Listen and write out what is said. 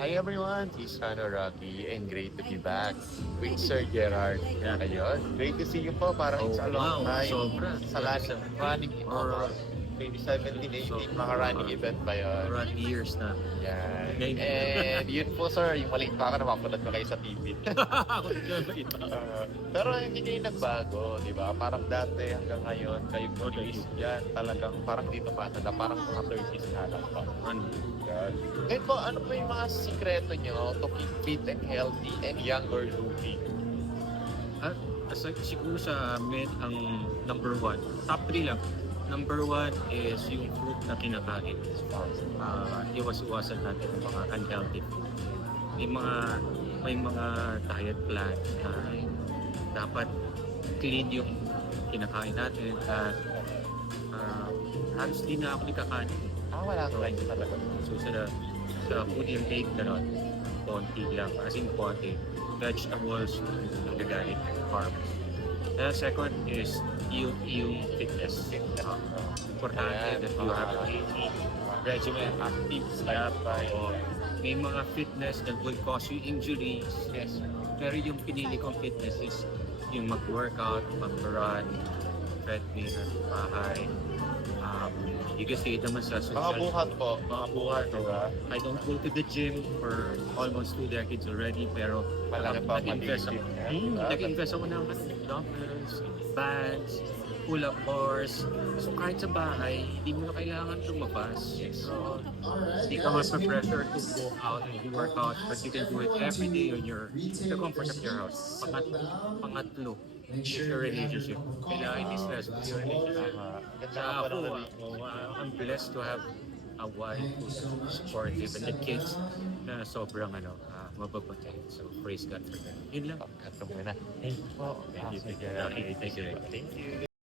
Hi everyone, this is Hano Rocky and great to be back with Sir Gerard. Yeah. Ayun, great to see you po. Parang it's a long wow, time. sobra. Sa running, running Or- or 2017, 18, So, mga running uh, event pa yun. Around years na. Yan. Maybe. And yun po sir, yung maliit pa ka na mapanood ko kayo sa TV. Uh, pero hindi kayo nagbago, di ba? Parang dati hanggang ngayon, kayo po is yan, talagang parang dito pa, na parang mga 30s na lang pa. Ano? God. Ngayon po, ano po yung mga sikreto nyo to keep fit and healthy and younger looking? As siguro sa amin, ang number one, top 3 lang. Number one is yung food na kinakain. Uh, iwas-iwasan natin yung mga unhealthy food. May mga may mga diet plan na dapat clean yung kinakain natin at uh, halos di na ako kakain. Ah, wala ko like talaga. So sa, sa food intake, gano'n, konti lang, as in konti. Vegetables, nagagalit, carbs. The second is yung, yung fitness. Uh, importante that you have a regimen, active lifestyle. o May mga fitness that will cause you injuries. Yes. Pero yung pinili kong fitness is yung mag-workout, mag-run, treadmill, bahay. You can see it naman sa social Mga buhat po. mga buhat, diba? I don't go to the gym for almost two decades already, pero Malaki pa nag-invest ako. Hmm, nag-invest ako ng dumbbells, bands, pull-up bars. So kahit sa bahay, hindi mo na kailangan lumabas. So, hindi ka mas-pressure to go out and do workout, but you can do it every day on your, the comfort of your house. Pangat, pangatlo, your relationship. Kailangan hindi stress your relationship. Sa ako, uh, I'm blessed to have a wife who's supportive and the kids na sobrang ano, uh, mababagay. So praise God for that. Yun lang. Ito muna. Thank you. Thank you. Thank you. Thank you.